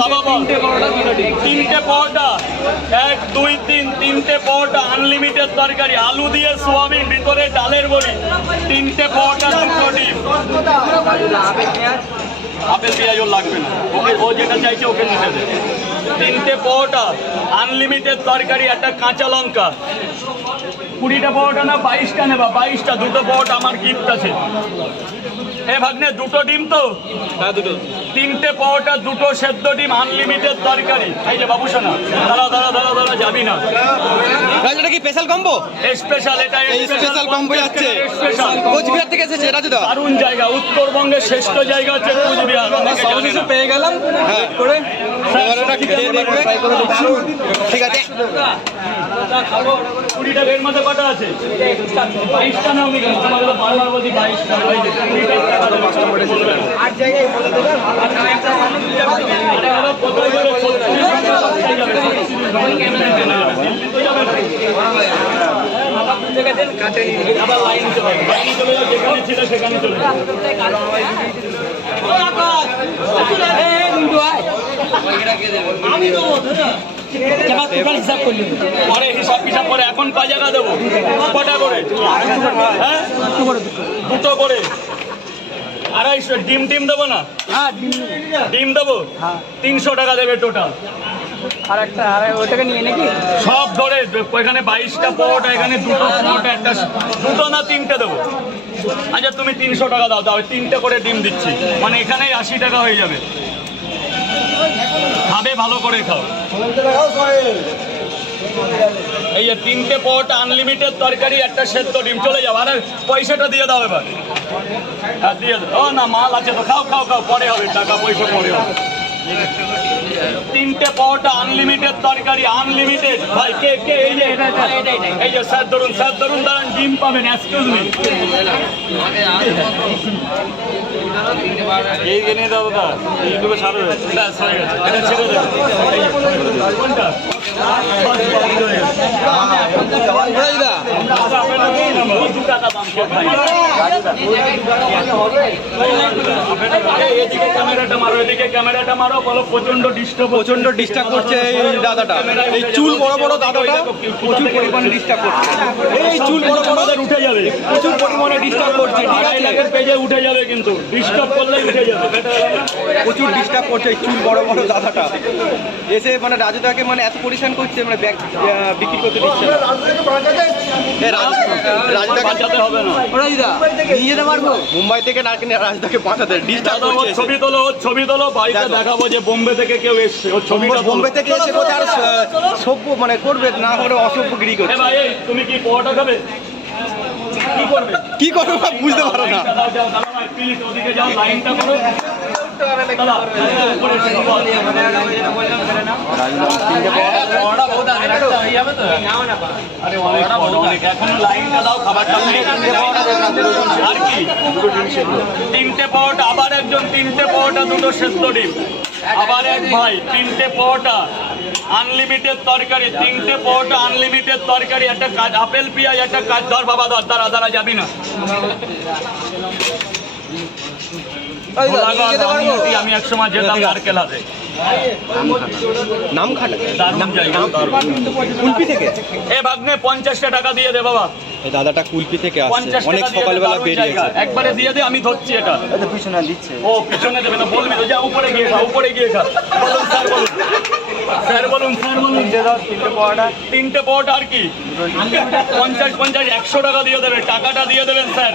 বাবা তিনটে পরোটা 1 2 3 তিনটে পরোটা আনলিমিটেড তরকারি আলু দিয়ে সোয়াবিন ভিতরে ডালের বড়ি তিনটে পরোটা দুটো ডিম আপেল পেঁয়াজ ওর লাগবে না ওকে ও যেটা চাইছে ওকে নিতে দে তিনটে পরোটা আনলিমিটেড তরকারি একটা কাঁচা লঙ্কা 20টা পরোটা না 22টা নেবা 22টা দুটো পরোটা আমার গিফট আছে এ ভাগ্নে দুটো ডিম তো হ্যাঁ দুটো তিনটে পরোটা দুটো সেদ্ধ ডিম আনলিমিটেড তরকারি এই যে বাবু সোনা দাঁড়া যাবি না এটা কি স্পেশাল কম্বো স্পেশাল এটা স্পেশাল কম্বো যাচ্ছে কোচবিহার থেকে এসেছে রাজুদা দারুণ জায়গা উত্তরবঙ্গের শ্রেষ্ঠ জায়গা হচ্ছে কোচবিহার কিছু পেয়ে গেলাম করে এটা খেয়ে দেখবে ঠিক আছে 20টা এর মধ্যে কটা আছে 22টা না আমি তোমাদের বারবার বলছি 22টা 8 জায়গায় বলে দেবেন আবার লাইন চলে যাও যেখানে ছিল সেখানে চলে যাও পরে হিসাব করে এখন কয় জায়গা দেবো কটা করে হ্যাঁ দুটো করে 250 ডিম দেবো না ডিম দেবো 300 টাকা দেবে টোটাল সব ধরে এখানে 22টা পরোটা এখানে দুটো পরোটা একটা দুটো না 3টে দেবো আচ্ছা তুমি 300 টাকা দাও 3টে করে ডিম দিচ্ছি মানে এখানেই 80 টাকা হয়ে যাবে খাবে ভালো করে খাও এই যে 3টে পরোটা আনলিমিটেড তরকারি একটা সেদ্ধ ডিম চলে যাবে আর পয়সাটা দিয়ে দাও এবার হ্যাঁ দিয়ে দাও ও না মাল আছে তো খাও পরে হবে টাকা পয়সা পরে হবে 3টে পরোটা আনলিমিটেড তরকারি আনলিমিটেড ভাই কে এই যে স্যার ধরুন দাঁড়ান ডিম পাবেন এক্সকিউজ মি এই কিনে দাও দাদা ইউটিউবে ছাড়ো ব্যাস হয়ে গেছে এটা ছেড়ে দেবে কোনটা এদিকে ক্যামেরাটা মারো বলো প্রচন্ড ডিস্টার্ব করছে এই দাদাটা এই চুল বড় বড় দাদাটা প্রচুর পরিমাণে ডিস্টার্ব করছে এই চুল বড় বড়দের উঠে যাবে প্রচুর পরিমাণে ডিস্টার্ব করছে ঠিক আছে পেজে উঠে যাবে কিন্তু ডিস্টার্ব করলেই উঠে যাবে প্রচুর ডিস্টার্ব করছে এই চুল বড় বড় দাদাটা এসে মানে রাজুদাকে মানে এত পরিশ্রম করছে মানে ব্যাগ বিক্রি করতে দিচ্ছে রাজুদাকে বাঁচাতে হবে না নিয়ে যেতে পারবো মুম্বাই থেকে না কিনে রাজুদাকে বাঁচাতে ডিস্টার্ব করছে ছবি তোলো বাড়িতে দেখাবো যে বোম্বে থেকে কেউ এসছে ও ছবিটা বোম্বে থেকে এসে কোথায় আর সভ্য মানে করবে না করে অসভ্যগিরি করছে ভাই তুমি কি পরোটা খাবে কি করবো বুঝতে পারো না প্লিজ ওদিকে যাও লাইনটা করো আর কি 3টে পরোটা আবার একজন 3টে পরোটা দুটো সেদ্ধ ডিম আবার এক ভাই 3টে পরোটা আনলিমিটেড তরকারি 3টে পরোটা আনলিমিটেড তরকারি একটা আপেল পেঁয়াজ একটা কাজ ধর বাবা ধর দাঁড়া যাবি না আমি একসময় যেতাম নারকেলাতে নাম খাটা দারুণ জায়গা কুলপি থেকে এ ভাগ্নে 50টা টাকা দিয়ে দে বাবা এই দাদাটা কুলপি থেকে আসছে অনেক সকালবেলা বেরিয়েছে একবারে দিয়ে দে আমি ধরছি এটা পিছনে দিচ্ছে ও পিছনে দেবে না বলবি তো যা উপরে গিয়ে খা স্যার বলুন 3টে পরোটা আর কি 50 100 টাকা দিয়ে দেবে টাকাটা দিয়ে দেবেন স্যার